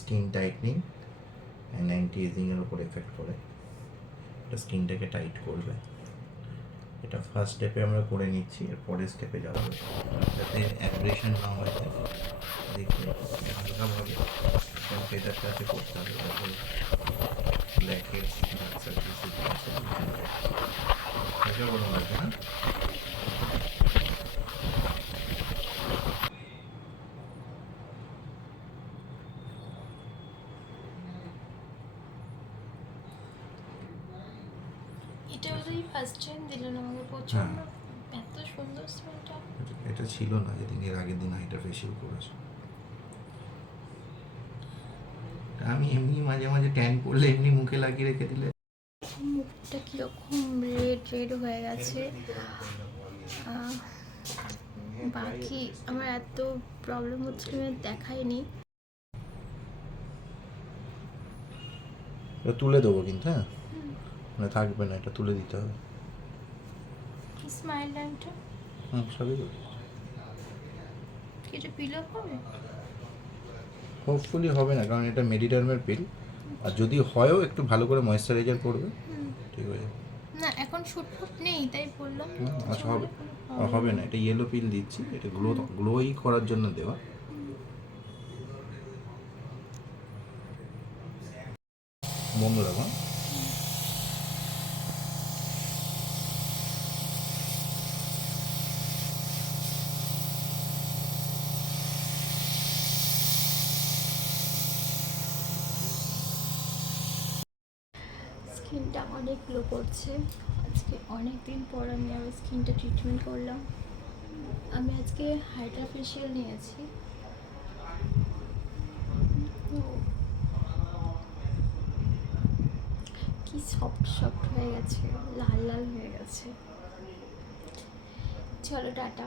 Skin tightening and anti এজিংয়ের উপর effect করে, এটা স্কিনটাকে টাইট করবে। এটা ফার্স্ট স্টেপে আমরা করে নিচ্ছি, এর পরের স্টেপে যাবো যাতে অ্যাব্রেশন না হয়ে যায়। দেখে হালকাভাবে ফেদারটাতে করতে হবে যাতে ব্ল্যাকহেডস ডার্ক সার্কেল সেগুলো আছে হালকা গরম লাগবে না। এটা বোধহয় ফার্স্ট টাইম দিলেন আমাকে, প্রচন্ড এত সুন্দর স্মেলটা। এটা ছিল না যেদিন, এর আগের দিন হাইড্রা ফেশিয়াল করেছে। আমি এমনি মাঝে মাঝে ট্যান করলে এমনি মুখে লাগিয়ে রেখে দিলে মুখটা কীরকম রেড রেড হয়ে গেছে। বাকি আমার এত প্রবলেম হচ্ছিল আমি দেখাইনি। এটা তুলে দেবো কিন্তু, হ্যাঁ মানে থাকবে না, এটা তুলে দিতে হবে। স্মাইল লাইনটা সবই করে কিছু পিল আপ হবে? হোপফুলি হবে না, কারণ এটা মেডিডার্মের পিল, আর যদি হয়ও একটু ভালো করে ময়েশ্চারাইজার করবে, ঠিক হয়ে যাবে। না এখন শুটফুট নেই তাই বললাম। আচ্ছা হবে, হবে না, এটা ইয়েলো পিল দিচ্ছি, এটা গ্লোই করার জন্য দেওয়া। বন্ধ রাখো। স্কিনটা অনেক গ্লো করছে। আজকে অনেক দিন পর আমি আবার স্কিনটা ট্রিটমেন্ট করলাম। আমি আজকে হাইড্রা ফেশিয়াল নিয়েছি। কি সফট সফট হয়ে গেছে, লাল লাল হয়ে গেছে। চলো টাটা।